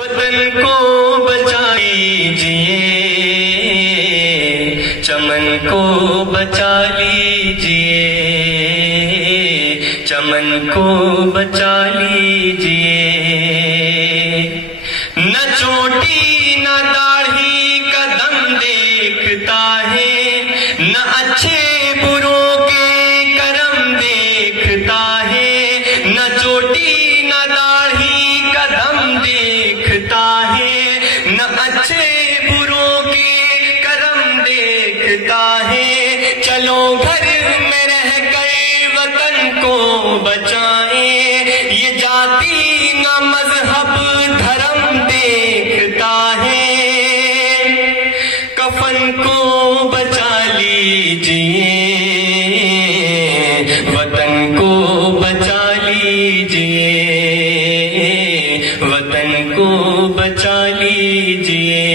وطن کو بچا لیجئے، چمن کو بچا لیجئے، چمن کو بچا لیجئے۔ نہ چوٹی نہ داڑھی کا دم دیکھتا ہے، نہ اچھے بروں کے کرم دیکھتا ہے، نہ چوٹی نہ داڑھی کا دم دیکھتا ہے، نہ اچھے بروں کے کرم دیکھتا ہے۔ چلو گھر میں رہ کر وطن کو بچائیں، یہ جاتی نہ مذہب دھرم دیکھتا ہے۔ کفن کو بچا لیجئے، وطن کو بچا لیجئے، وطن کو بچا لیجئے۔